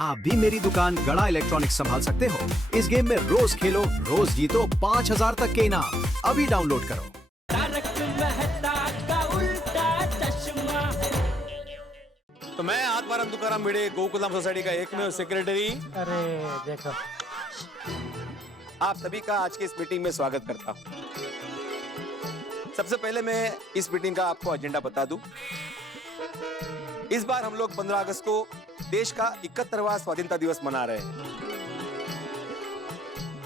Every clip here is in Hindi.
आप भी मेरी दुकान गड़ा इलेक्ट्रॉनिक्स संभाल सकते हो। इस गेम में रोज खेलो, रोज जीतो 5000 तक के इनाम। अभी डाउनलोड करो। तारक मेहता का उल्टा चश्मा। तो मैं आत्माराम तुकाराम भिड़े, गोकुलधाम सोसाइटी का एकमेव सेक्रेटरी, अरे देखो, आप सभी का आज की इस मीटिंग में स्वागत करता हूं। सबसे पहले मैं इस मीटिंग का आपको एजेंडा बता दूं। इस बार हम लोग 15 अगस्त को देश का 71वां स्वाधीनता दिवस मना रहे हैं।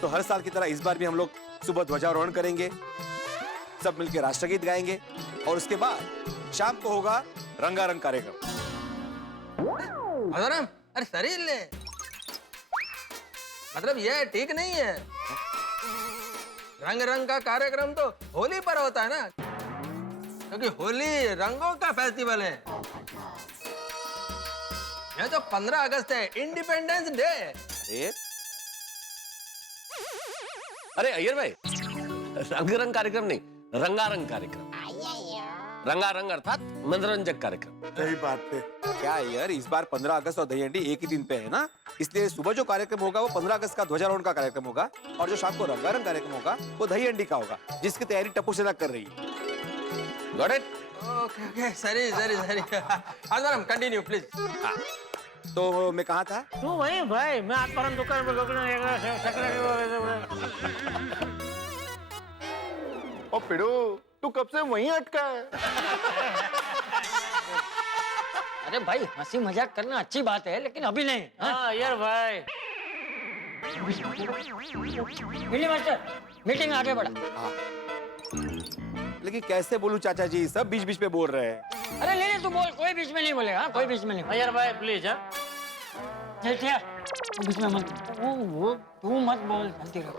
तो हर साल की तरह इस बार भी हम लोग सुबह ध्वजारोहण करेंगे, सब मिलकर राष्ट्रगीत गाएंगे और उसके बाद शाम को होगा रंगारंग कार्यक्रम। अरे शरीर ले, मतलब ये ठीक नहीं है। रंग रंग का कार्यक्रम तो होली पर होता है ना, क्योंकि होली रंगों का फेस्टिवल है। ये तो 15 अगस्त है, इंडिपेंडेंस डे। अरे अय्यर भाई, रंग रंग कार्यक्रम नहीं, रंगारंग कार्यक्रम। रंगारंग अर्थात मनोरंजक कार्यक्रम। सही बात है। क्या यार, इस बार 15 अगस्त और दही हंडी एक ही दिन पे है ना, इसलिए सुबह जो कार्यक्रम होगा वो 15 अगस्त का ध्वजारोहण का कार्यक्रम होगा और जो शाम को रंगारंग कार्यक्रम होगा वो दही हंडी का होगा, जिसकी तैयारी टप्पू सेना कर रही है। Got it? ओके ओके, सरी आत्माराम कंटिन्यू प्लीज। तो मैं कहाँ था? तू वही भाई, मैं आत्माराम दुकान में ओ पिड़ू, तू कब से वहीं अटका है? अरे भाई, हंसी मजाक करना अच्छी बात है, लेकिन अभी नहीं। हाँ यार भाई, मिली मास्टर, मीटिंग आगे बढ़ा। लेकिन कैसे बोलूं चाचा जी, सब बीच बीच में बोल रहे हैं। अरे ले तू बोल, कोई बीच में नहीं बोलेगा। कोई बीच में नहीं। यार भाई प्लीज। तू बीच में मत, तू मत बोल, शांति रहो।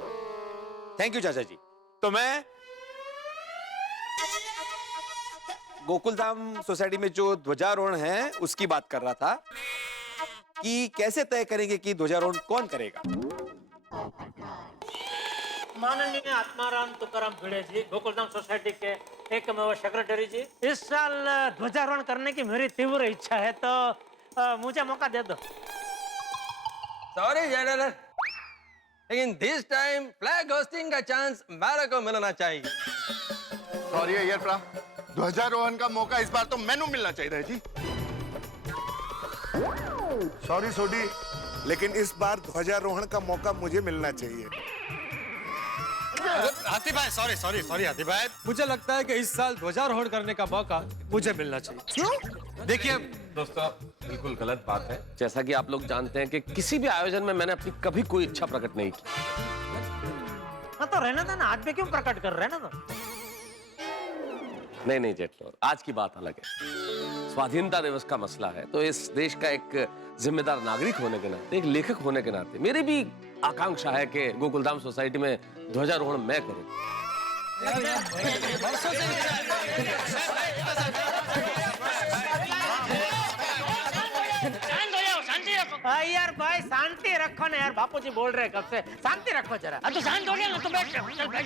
थैंक यू चाचा जी। तो मैं गोकुलधाम सोसाइटी में जो ध्वजारोहण है उसकी बात कर रहा था कि कैसे तय करेंगे कि ध्वजारोहण कौन करेगा। माननीय आत्माराम तुकाराम भिड़े जी, गोकुलधाम सोसाइटी के एकमेव सेक्रेटरी जी, इस साल ध्वजारोहण करने की मेरी तीव्र इच्छा है, तो मुझे मौका दे दो। सॉरी जनरल, लेकिन दिस टाइम फ्लैग होस्टिंग का चांस मेरे को मिलना चाहिए। सॉरी अय्यर प्रा, ध्वजारोहण का मौका इस बार तो मैनू मिलना चाहिए जी। सॉरी सोडी, लेकिन इस बार ध्वजारोहण का मौका मुझे मिलना चाहिए। हाथी भाई, सॉरी हाथी भाई, मुझे लगता है कि इस साल ध्वजारोहण करने का मौका मुझे मिलना चाहिए। क्यों? देखिए दोस्तों, बिल्कुल गलत बात है। जैसा कि आप लोग जानते हैं कि किसी भी आयोजन में मैंने अपनी कभी कोई इच्छा प्रकट नहीं की। हाँ तो रहना था ना, आज भी क्यों प्रकट कर रहे हैं ना? तो नहीं जेटलोर, आज की बात अलग है। स्वाधीनता दिवस का मसला है, तो इस देश का एक जिम्मेदार नागरिक होने के नाते, एक लेखक होने के नाते मेरी भी आकांक्षा है कि गोकुलधाम सोसाइटी में ध्वजारोहण मैं करूं। यार भाई शांति रखो ना यार, बापूजी बोल रहे हैं कब से, शांति रखो जरा। तो शांत हो गया ना, तो बैठ जाओ। चल बैठ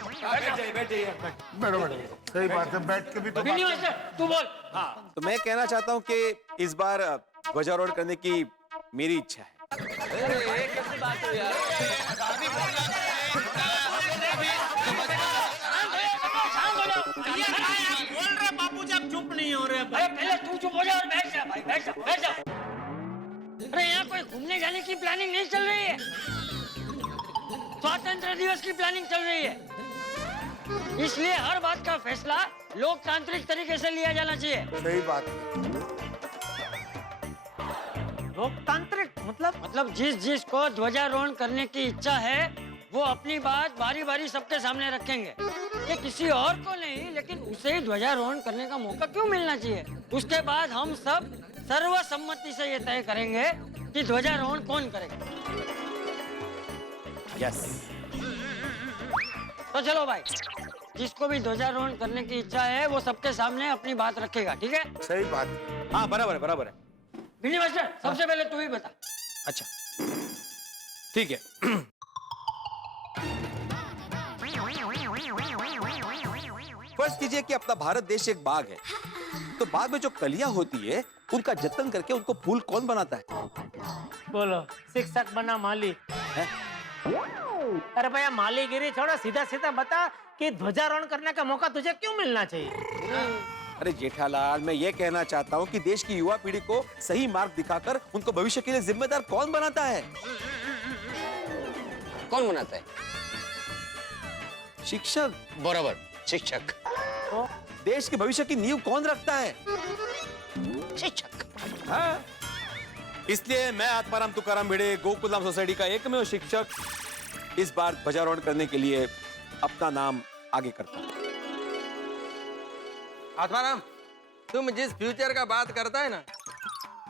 जाइए। बैठो। सही बात है, बैठ के भी तो मिली मास्टर, तू बोल। हाँ, तो मैं कहना चाहता हूँ कि इस बार ध्वजारोहण करने की मेरी इच्छा है। कैसी बात है यार? बोल रहे बापूजी, आप चुप नहीं हो रहे। अरे पहले तू चुप हो जा और बैठ जा भाई, बैठ जा। अरे यहाँ कोई घूमने जाने की प्लानिंग नहीं चल रही है, स्वतंत्र दिवस की प्लानिंग चल रही है। इसलिए हर बात का फैसला लोकतांत्रिक तरीके से लिया जाना चाहिए। सही बात है। लोकतांत्रिक मतलब जिस को ध्वजारोहण करने की इच्छा है वो अपनी बात बारी बारी सबके सामने रखेंगे। ये किसी और को नहीं, लेकिन उसे ही ध्वजारोहण करने का मौका क्यों मिलना चाहिए। उसके बाद हम सब सर्वसम्मति से ये तय करेंगे कि ध्वजारोहण कौन करेगा। यस। तो चलो भाई, जिसको भी ध्वजारोहण करने की इच्छा है वो सबके सामने अपनी बात रखेगा, ठीक है? सही बात है। हाँ, बराबर है। बिनी मास्टर, सबसे पहले तू ही बता। अच्छा, ठीक है। फर्ज कीजिए कि अपना भारत देश एक बाग है तो बाद में जो कलियां होती है उनका जतन करके उनको फूल कौन बनाता है? बोलो शिक्षक बना माली है? अरे भैया मालीगिरी छोड़ो, सीधा सीधा बता कि ध्वजारोहण करने का मौका तुझे क्यों मिलना चाहिए? अरे जेठालाल, मैं ये कहना चाहता हूँ कि देश की युवा पीढ़ी को सही मार्ग दिखाकर उनको भविष्य के लिए जिम्मेदार कौन बनाता है? कौन बनाता है? शिक्षक। बराबर, शिक्षक। तो देश के भविष्य की नींव कौन रखता है? शिक्षक। हाँ? इसलिए मैं आत्माराम तुकाराम भिड़े गोकुलधाम सोसाइटी का एकमेव शिक्षक इस बार ध्वजारोहण करने के लिए अपना नाम आगे करता हूँ। आत्माराम, तुम जिस फ्यूचर का बात करता है ना,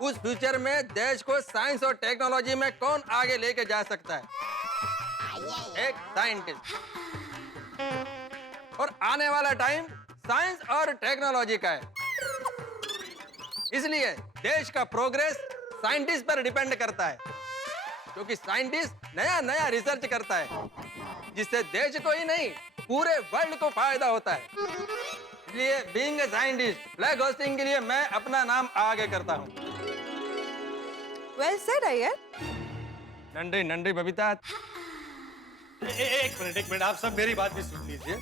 उस फ्यूचर में देश को साइंस और टेक्नोलॉजी में कौन आगे लेके जा सकता है? एक साइंटिस्ट। और आने वाला टाइम साइंस और टेक्नोलॉजी का है, इसलिए देश का प्रोग्रेस साइंटिस्ट पर डिपेंड करता है, क्योंकि साइंटिस्ट नया नया रिसर्च करता है जिससे देश को ही नहीं पूरे वर्ल्ड को फायदा होता है। इसलिए being a scientist, flag hosting के लिए मैं अपना नाम आगे करता हूँ। Well said Iyer. नंढी नंढी बबीता। एक मिनट, आप सब मेरी बात भी सुन लीजिए।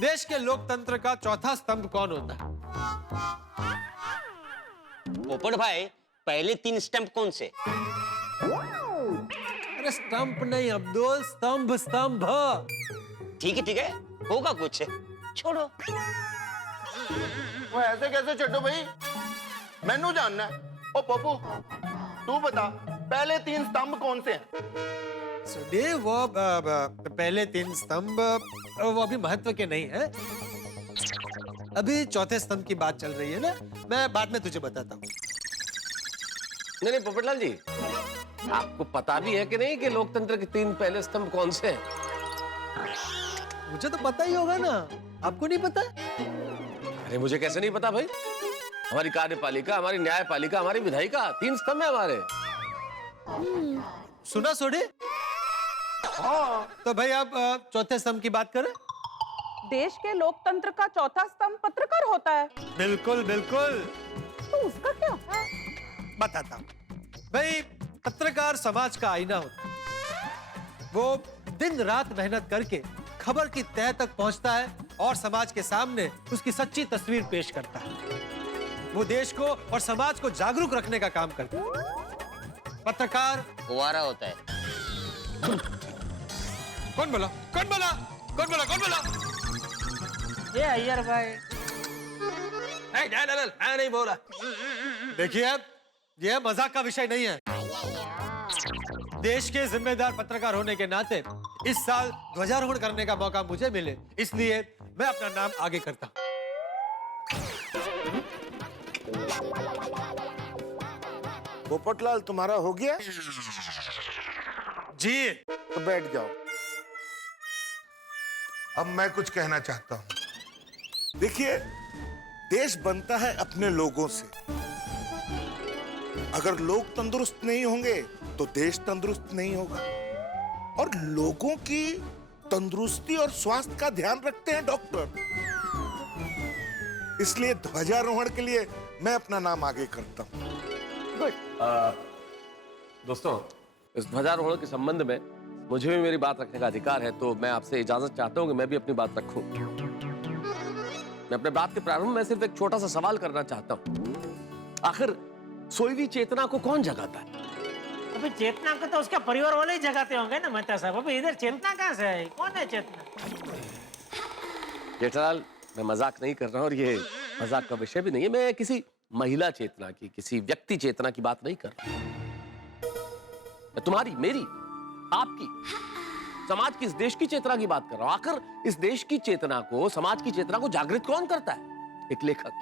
देश के लोकतंत्र का चौथा स्तंभ कौन होता है? पोपट भाई, पहले 3 स्टंप कौन से? अरे स्टंप नहीं अब्दुल, स्तंभ स्तंभ। ठीक है, होगा कुछ, छोड़ो। वो ऐसे कैसे छड्डो भाई, मैनू जानना है। ओ पप्पू, तू बता पहले 3 स्तंभ कौन से हैं? सुनिए, वो पहले 3 स्तंभ वो अभी महत्व के नहीं है। अभी चौथे स्तंभ की बात चल रही है ना, मैं बाद में तुझे बताता हूँ। नहीं पोपटलाल जी, आपको पता भी है कि नहीं कि लोकतंत्र के 3 पहले स्तंभ कौन से हैं? मुझे तो पता ही होगा ना, आपको नहीं पता? अरे मुझे कैसे नहीं पता भाई? हमारी कार्यपालिका, हमारी न्यायपालिका, हमारी विधायिका, 3 स्तंभ है हमारे। सुना सोडे? हाँ, तो भाई आप चौथे स्तंभ की बात करें। देश के लोकतंत्र का चौथा स्तंभ पत्रकार होता है। बिल्कुल बिल्कुल। तो उसका क्या? बताता हूँ भाई, पत्रकार समाज का आईना होता है। वो दिन रात मेहनत करके खबर की तह तक पहुंचता है और समाज के सामने उसकी सच्ची तस्वीर पेश करता है। वो देश को और समाज को जागरूक रखने का काम करता है। पत्रकार कुंवारा होता है। कौन बोला? कौन बोला? कौन बोला? कौन बोला? ये अय्यर भाई। मैं नहीं बोला। देखिए, यह मजाक का विषय नहीं है। देश के जिम्मेदार पत्रकार होने के नाते इस साल ध्वजारोहण करने का मौका मुझे मिले, इसलिए मैं अपना नाम आगे करता हूं। पोपटलाल, तुम्हारा हो गया? जी। तो बैठ जाओ। अब मैं कुछ कहना चाहता हूं। देखिए, देश बनता है अपने लोगों से। अगर लोग तंदुरुस्त नहीं होंगे तो देश तंदुरुस्त नहीं होगा। और लोगों की तंदुरुस्ती और स्वास्थ्य का ध्यान रखते हैं डॉक्टर। इसलिए ध्वजारोहण के लिए मैं अपना नाम आगे करता हूं। दोस्तों, इस ध्वजारोहण के संबंध में मुझे भी मेरी बात रखने का अधिकार है, तो मैं आपसे इजाजत चाहता हूं कि मैं भी अपनी बात रखूं। मैं अपने बात के प्रारंभ में सिर्फ एक छोटा सा सवाल करना चाहता हूं। आखिर सोई हुई चेतना को कौन जगाता है? अभी चेतना को तो उसके परिवार वाले ही जगाते होंगे ना मेहता साहब। अभी इधर चेतना कहाँ से है? कौन है चेतना? जेठालाल, मैं मजाक नहीं कर रहा हूं और ये मजाक का विषय भी नहीं है। मैं किसी महिला चेतना की, किसी व्यक्ति चेतना की बात नहीं कर रहा। मैं तुम्हारी, मेरी, आपकी, समाज की, इस देश की चेतना की बात कर रहा हूं। आखिर इस देश की चेतना को, समाज की चेतना को जागृत कौन करता है? एक लेखक।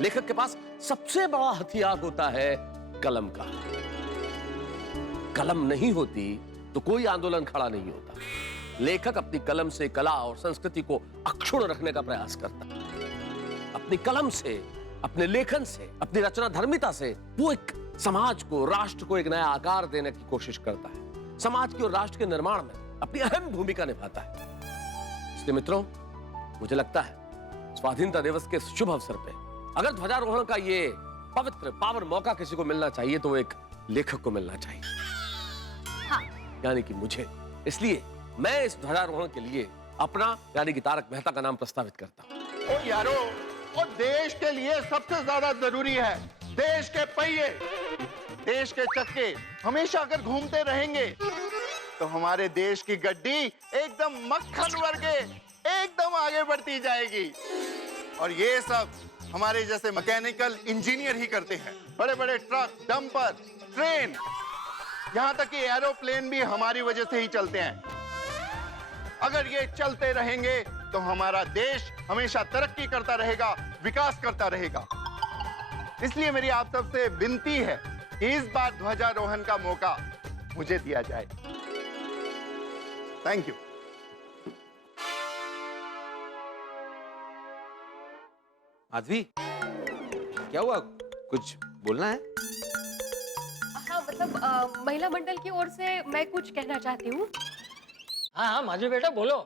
लेखक के पास सबसे बड़ा हथियार होता है कलम का। कलम नहीं होती तो कोई आंदोलन खड़ा नहीं होता। लेखक अपनी कलम से कला और संस्कृति को अक्षुण्ण रखने का प्रयास करता है। अपनी कलम से, अपने लेखन से, अपनी रचना धर्मिता से वो एक समाज को, राष्ट्र को एक नया आकार देने की कोशिश करता है। समाज की और राष्ट्र के निर्माण में अपनी अहम भूमिका निभाता है। इसलिए मित्रों, मुझे लगता है स्वाधीनता दिवस के शुभ अवसर पे अगर ध्वजारोहण का ये पवित्र पावन मौका किसी को मिलना चाहिए तो एक लेखक को मिलना चाहिए। हाँ। यानी कि मुझे। इसलिए मैं इस ध्वजारोहण के लिए अपना यानी कि तारक मेहता का नाम प्रस्तावित करता हूं। ओ यारो, और देश के लिए सबसे ज्यादा जरूरी है देश के पहिए। देश के चक्के हमेशा अगर घूमते रहेंगे तो हमारे देश की गड्डी एकदम मक्खन वर्गे एकदम आगे बढ़ती जाएगी। और ये सब हमारे जैसे मैकेनिकल इंजीनियर ही करते हैं। बड़े बड़े ट्रक, डंपर, ट्रेन, यहां तक कि एरोप्लेन भी हमारी वजह से ही चलते हैं। अगर ये चलते रहेंगे तो हमारा देश हमेशा तरक्की करता रहेगा, विकास करता रहेगा। इसलिए मेरी आप सबसे विनती है कि इस बार ध्वजारोहण का मौका मुझे दिया जाए। Thank you. माधवी, क्या हुआ? कुछ बोलना है? हाँ मतलब महिला मंडल की ओर से मैं कुछ कहना चाहती हूँ। हाँ हाँ माधवी बेटा बोलो,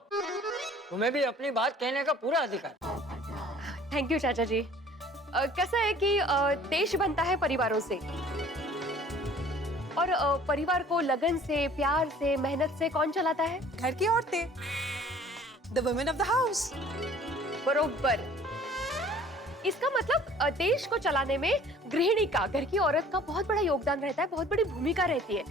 तुम्हें भी अपनी बात कहने का पूरा अधिकार। थैंक यू चाचा जी। कैसा है कि देश बनता है परिवारों से, और परिवार को लगन से, प्यार से, मेहनत से कौन चलाता है? घर की औरतें, the women of the house. बरोबर। इसका मतलब देश को चलाने में गृहिणी का, घर की औरत का बहुत बड़ा योगदान रहता है, बहुत बड़ी भूमिका रहती है।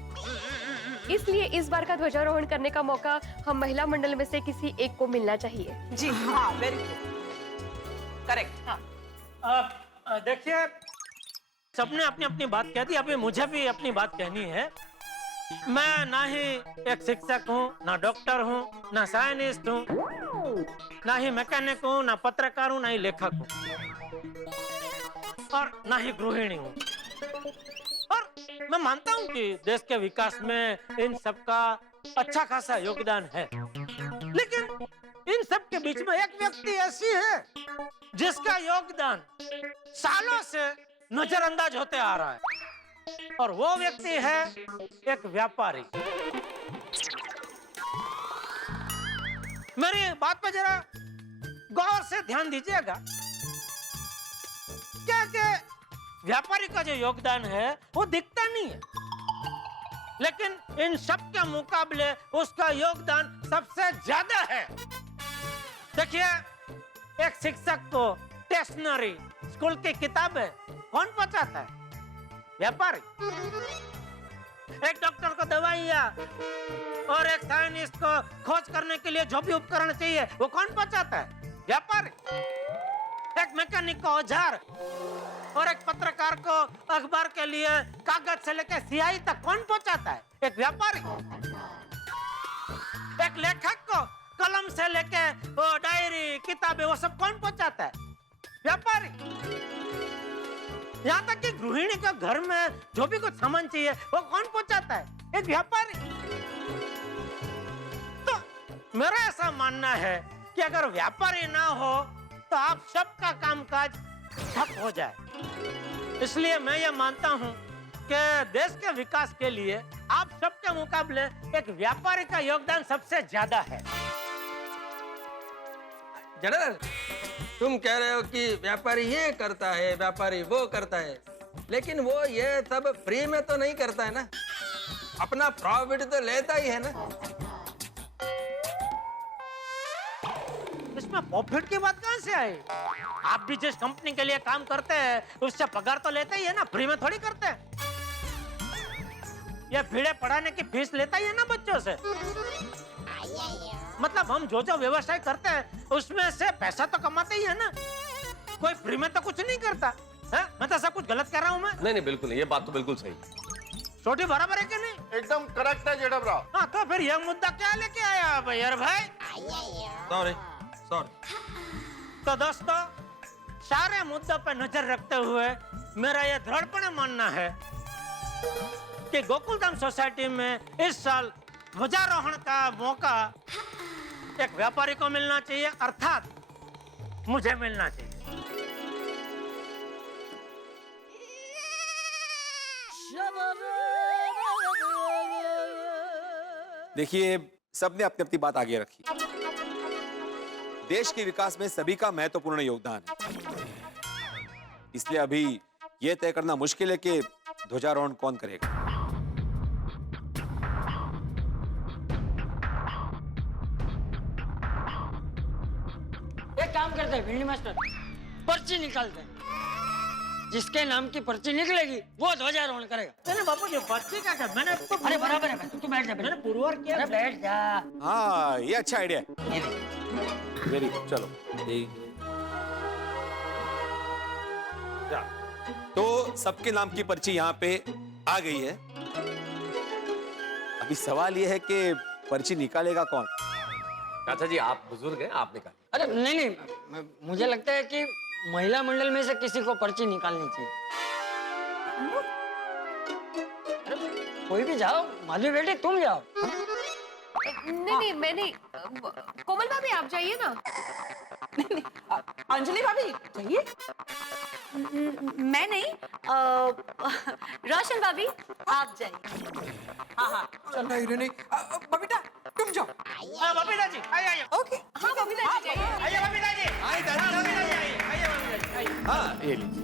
इसलिए इस बार का ध्वजारोहण करने का मौका हम महिला मंडल में से किसी एक को मिलना चाहिए। जी हाँ, वेरी गुड, करेक्ट। हाँ, देखिए सबने अपनी अपनी बात कह दी, अभी मुझे भी अपनी बात कहनी है। मैं ना ही एक शिक्षक हूँ, ना डॉक्टर हूँ, ना साइंटिस्ट हूँ, ना ही मैकेनिक हूँ, ना पत्रकार हूँ, ना ही लेखक हूँ, और ना ही गृहिणी हूँ। और मैं मानता हूँ कि देश के विकास में इन सबका अच्छा खासा योगदान है, लेकिन इन सब के बीच में एक व्यक्ति ऐसी है जिसका योगदान सालों से नजरअंदाज होते आ रहा है, और वो व्यक्ति है एक व्यापारी। मेरी बात पर जरा गौर से ध्यान दीजिएगा। क्या व्यापारी का जो योगदान है वो दिखता नहीं है, लेकिन इन सब के मुकाबले उसका योगदान सबसे ज्यादा है। देखिए, एक शिक्षक को स्टेशनरी, स्कूल की किताबें कौन पहुंचाता है? व्यापारी। एक डॉक्टर को दवाइयां और एक साइंटिस्ट को खोज करने के लिए जो भी उपकरण चाहिए वो कौन पहुंचाता है? व्यापारी। एक मैकेनिक को औजार और एक पत्रकार को अखबार के लिए कागज से लेकर स्याही तक कौन पहुंचाता है? एक व्यापारी। एक लेखक को कलम से लेके वो डायरी, किताबें, वो सब कौन पहुंचाता है? व्यापारी। यहाँ तक कि गृहिणी के घर में जो भी कुछ सामान चाहिए वो कौन पहुंचाता है? एक व्यापारी। तो मेरा ऐसा मानना है कि अगर व्यापारी ना हो तो आप सबका कामकाज ठप हो जाए। इसलिए मैं ये मानता हूँ कि देश के विकास के लिए आप सबके मुकाबले एक व्यापारी का योगदान सबसे ज्यादा है। जनरल, तुम कह रहे हो कि व्यापारी ये करता है, व्यापारी वो करता है, लेकिन वो ये सब फ्री में तो नहीं करता है ना, अपना प्रॉफिट तो लेता ही है ना। इसमें प्रॉफिट की बात कहां से आई? आप भी जिस कंपनी के लिए काम करते हैं उससे पगार तो लेते ही है ना, फ्री में थोड़ी करते हैं। ये भीड़े पढ़ाने की फीस लेता ही है ना बच्चों से। मतलब हम जो जो व्यवसाय करते हैं उसमें से पैसा तो कमाते ही है ना, कोई फ्री में तो कुछ नहीं करता है? मैं तो सब कुछ गलत कर रहा हूँ मैं? नहीं बिल्कुल नहीं, ये बात तो बिल्कुल सही। छोटी बराबर है कि नहीं? एकदम करेक्ट है जेठा भरा। हाँ, तो फिर यह मुद्दा क्या लेके आया भैया भाई? सॉरी। तो दोस्तों, सारे मुद्दों पर नजर रखते हुए मेरा यह दृढ़पण मानना है कि गोकुलधाम सोसाइटी में इस साल ध्वजारोहण का मौका एक व्यापारी को मिलना चाहिए, अर्थात मुझे मिलना चाहिए। देखिए, सबने अपनी अपनी बात आगे रखी। देश के विकास में सभी का महत्वपूर्ण योगदान है। इसलिए अभी यह तय करना मुश्किल है कि ध्वजारोहण कौन करेगा। एक काम करते हैं भिंडी मास्टर, पर्ची निकालते हैं। जिसके नाम की पर्ची निकलेगी वो ध्वजारोहण करेगा। मैंने बापू जी पर्ची का क्या मैंने तो अरे बराबर है, तू बैठ जा। मैंने पुरवार किया। अरे बैठ जा। हाँ, ये अच्छा आइडिया है। वेरी गुड, चलो। तो सबके नाम की पर्ची यहाँ पे आ गई है। अभी सवाल ये है कि पर्ची निकालेगा कौन? चाचा जी आप बुजुर्ग हैं, आप निकालिए। अरे नहीं, मुझे लगता है कि महिला मंडल में से किसी को पर्ची निकालनी चाहिए। अरे कोई भी जाओ, माधवी बेटी तुम जाओ। नहीं मैं नहीं। कोमल भाभी आप जाइए ना। अंजलि भाभी चाहिए? मैं नहीं, रोशन भाभी आप जाइए। हाँ नहीं, बबीता तुम जाओ। बबीता जी आइए। ओके हाँ बबीता जी जाइए। आइए बबीता जी। आइए बबीता जी आइए। हाँ, ये लीजिए।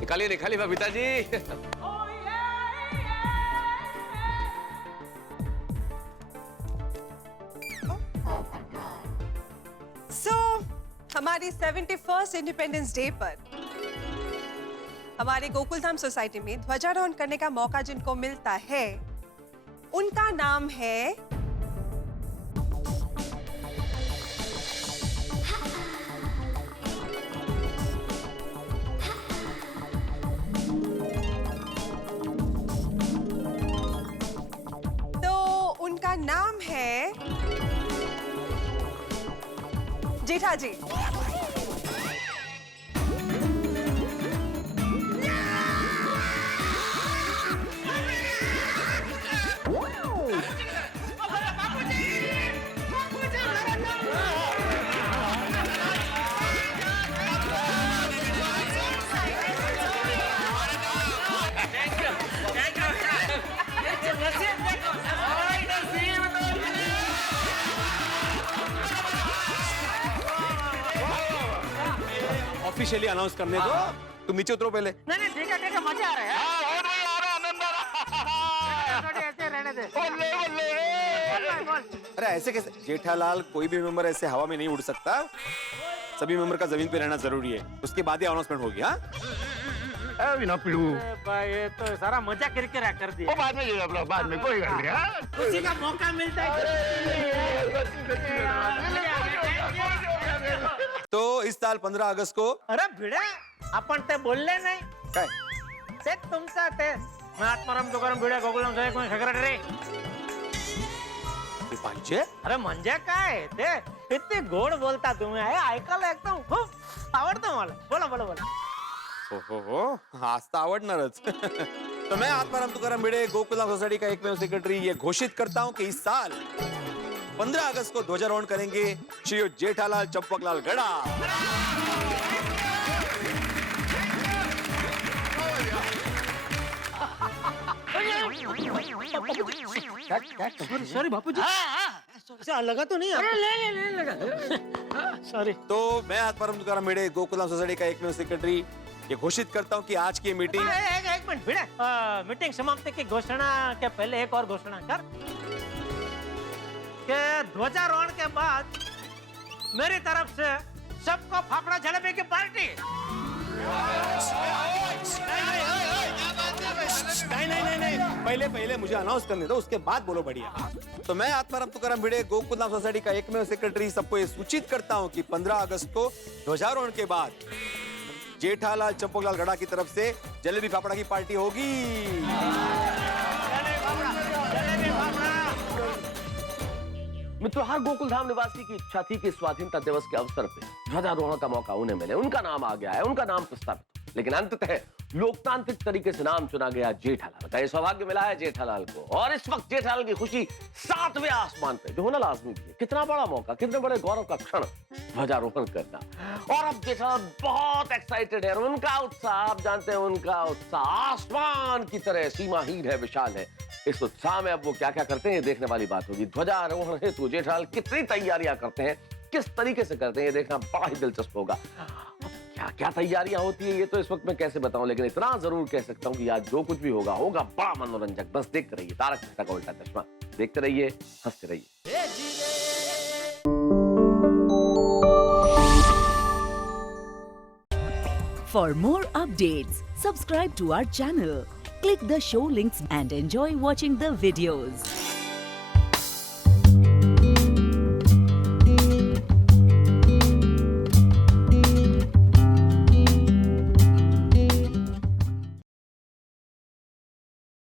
निकालिए निकालिए बबीता जी। हमारी 71st इंडिपेंडेंस डे पर हमारे गोकुलधाम सोसाइटी में ध्वजारोहण करने का मौका जिनको मिलता है उनका नाम है जेठा जी। ऑफिशियली अनाउंस करने दो। तुम नीचे उतरो पहले। नहीं नहीं ठीक है मजा आ रहा है। ऐसे रहने दे। अरे ऐसे कैसे जेठालाल, कोई भी मेंबर ऐसे हवा में नहीं उड़ सकता। सभी मेंबर का जमीन पे रहना जरूरी है, उसके बाद ही अनाउंसमेंट होगी। हाँ भाई ये तो सारा मजा किरकिरा कर दिया। बाद में बाद में कोई गल नहीं। उसी का मौका मिलता है। तो इस साल 15 अगस्त को अरे भिड़े आपण ते बोलले नाही काय ते तुमचा ते मैं आत्माराम तुकाराम भिडे गोकुलम साहेब कोण सेक्रेटरी पाहिजे। अरे म्हणजे काय ते किती गोड बोलता तुम्ही आहे ऐकायला एकदम खूप आवडतं मला। बोला बोला बोला। हो आज तर आवडणारच। तो मैं आत्माराम तुकाराम भिडे गोकुलम सोसाइटी का एकमेव सेक्रेटरी ये घोषित करता हूं कि इस साल 15 अगस्त को ध्वजारोहण करेंगे श्री जेठालाल चंपकलाल गड़ा। सॉरी बापू जी। ऐसा लगा तो नहीं? अरे ले लगा। सॉरी। तो मैं आत्माराम तुकाराम भिडे गोकुलम सोसाइटी का एकमेव सेक्रेटरी ये घोषित करता हूं कि आज की मीटिंग एक मिनट भिड़े, मीटिंग समाप्ति की घोषणा के पहले एक और घोषणा कर के ध्वजारोहण के बाद मेरी तरफ से सबको फाफड़ा जलेबी की पार्टी। नहीं पहले मुझे अनाउंस करने दो, उसके बाद बोलो बढ़िया। तो मैं आत्माराम तुकाराम भिडे गोकुलधाम सोसाइटी का एकमेव सेक्रेटरी सबको ये सूचित करता हूं कि 15 अगस्त को ध्वजारोहण के बाद जेठालाल चंपकलाल गड़ा की तरफ से जलेबी फाफड़ा की पार्टी होगी। मित्रों, हर गोकुलधाम निवासी की इच्छा थी कि स्वाधीनता दिवस के अवसर पे ध्वजारोहण का मौका उन्हें मिले। उनका नाम आ गया है, उनका नाम प्रस्तावित। लेकिन अंततः लोकतांत्रिक तरीके से नाम चुना गया जेठालाल का। ये सौभाग्य मिला है जेठालाल को, और इस वक्त जेठालाल की खुशी 7वें आसमान पे, जो होना लाजमी भी है। कितना बड़ा मौका, कितने बड़े गौरव का क्षण ध्वजारोहण करना। और अब जेठालाल बहुत एक्साइटेड है, और उनका उत्साह, आप जानते हैं उनका उत्साह आसमान की तरह सीमाहीन है, विशाल है। इस उत्साह में अब वो क्या क्या करते हैं ये देखने वाली बात होगी। ध्वजारोहण हेतु जेठालाल कितनी तैयारियां करते हैं, किस तरीके से करते हैं, ये देखना बड़ा ही दिलचस्प होगा। क्या क्या तैयारियां होती है ये तो इस वक्त मैं कैसे बताऊं, लेकिन इतना जरूर कह सकता हूं कि आज जो कुछ भी होगा होगा बड़ा मनोरंजक। बस देखते रहिए तारक मेहता का उल्टा चश्मा, देखते रहिए, हंसते रहिए। For more updates, subscribe to our channel, click the show links and enjoy watching the videos.